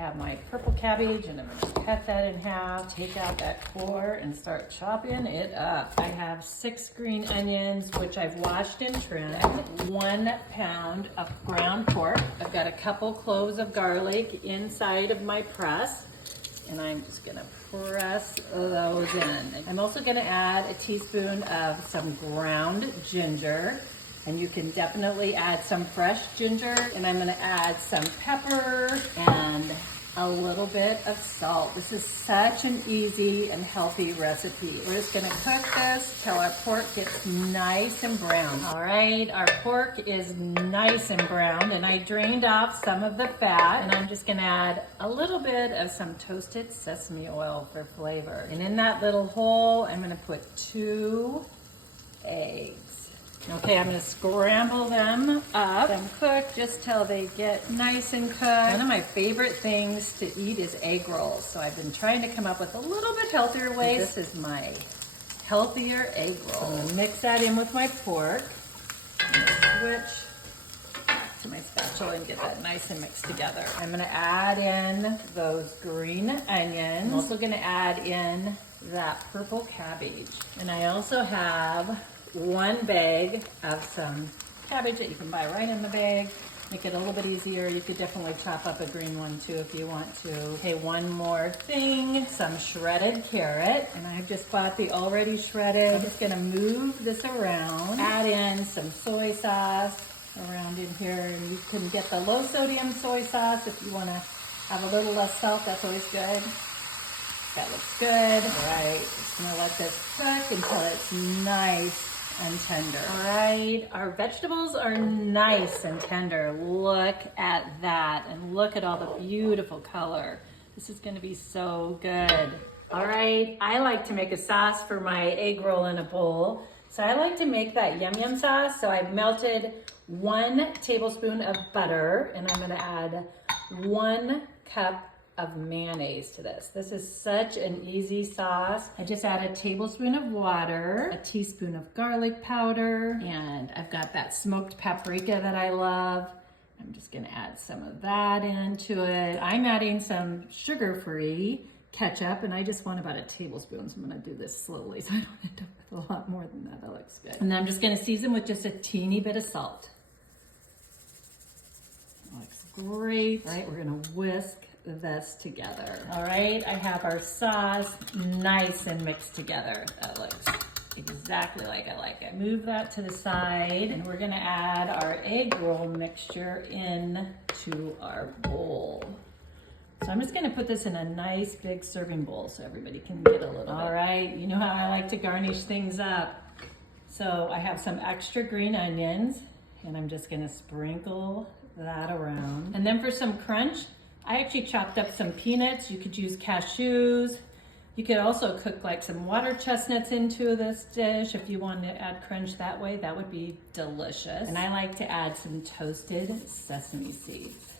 have my purple cabbage and I'm gonna cut that in half, take out that core and start chopping it up. I have 6 green onions, which I've washed and trimmed, 1 pound of ground pork. I've got a couple cloves of garlic inside of my press, and I'm just gonna press those in. I'm also gonna add a teaspoon of some ground ginger, and you can definitely add some fresh ginger, and I'm gonna add some pepper and a little bit of salt. This is such an easy and healthy recipe. We're just gonna cook this till our pork gets nice and brown. All right, our pork is nice and brown, and I drained off some of the fat, and I'm just gonna add a little bit of some toasted sesame oil for flavor. And in that little hole, I'm gonna put 2 eggs. Okay, I'm gonna scramble them up and cook just till they get nice and cooked. One of my favorite things to eat is egg rolls. So I've been trying to come up with a little bit healthier ways. This is my healthier egg roll. I'm gonna mix that in with my pork. I'm gonna switch to my spatula and get that nice and mixed together. I'm gonna add in those green onions. I'm also gonna add in that purple cabbage. And I also have 1 bag of some cabbage that you can buy right in the bag. Make it a little bit easier. You could definitely chop up a green one too if you want to. Okay, one more thing, some shredded carrot. And I've just bought the already shredded. I'm just gonna move this around, add in some soy sauce around in here. And you can get the low sodium soy sauce if you wanna have a little less salt, that's always good. That looks good. All right, just gonna let this cook until it's nice and tender. All right, our vegetables are nice and tender. Look at that, and look at all the beautiful color. This is gonna be so good. All right, I like to make a sauce for my egg roll in a bowl. So I like to make that yum yum sauce. So I melted 1 tablespoon of butter, and I'm gonna add 1 cup of mayonnaise to this. This is such an easy sauce. I just add a tablespoon of water, a teaspoon of garlic powder, and I've got that smoked paprika that I love. I'm just gonna add some of that into it. I'm adding some sugar-free ketchup, and I just want about a tablespoon, so I'm gonna do this slowly so I don't end up with a lot more than that. That looks good. And then I'm just gonna season with just a teeny bit of salt. Looks great. All right, we're gonna whisk this together. All right, I have our sauce nice and mixed together. That looks exactly like I like it. Move that to the side, and we're gonna add our egg roll mixture in to our bowl. So I'm just gonna put this in a nice big serving bowl so everybody can get a little bit. All right, you know how I like to garnish things up. So I have some extra green onions, and I'm just gonna sprinkle that around. And then for some crunch, I actually chopped up some peanuts. You could use cashews. You could also cook like some water chestnuts into this dish if you want to add crunch that way. That would be delicious. And I like to add some toasted sesame seeds.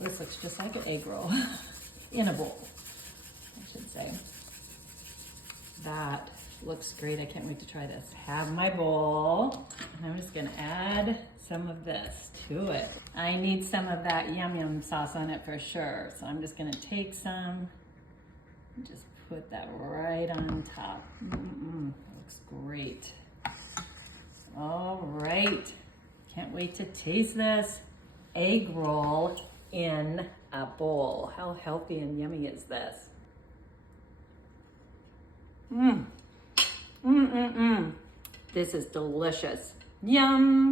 This looks just like an egg roll in a bowl, I should say. That looks great. I can't wait to try this. Have my bowl, and I'm just gonna add some of this to it. I need some of that yum yum sauce on it for sure. So I'm just gonna take some and just put that right on top. Looks great. All right, can't wait to taste this egg roll in a bowl. How healthy and yummy is this? This is delicious. Yum.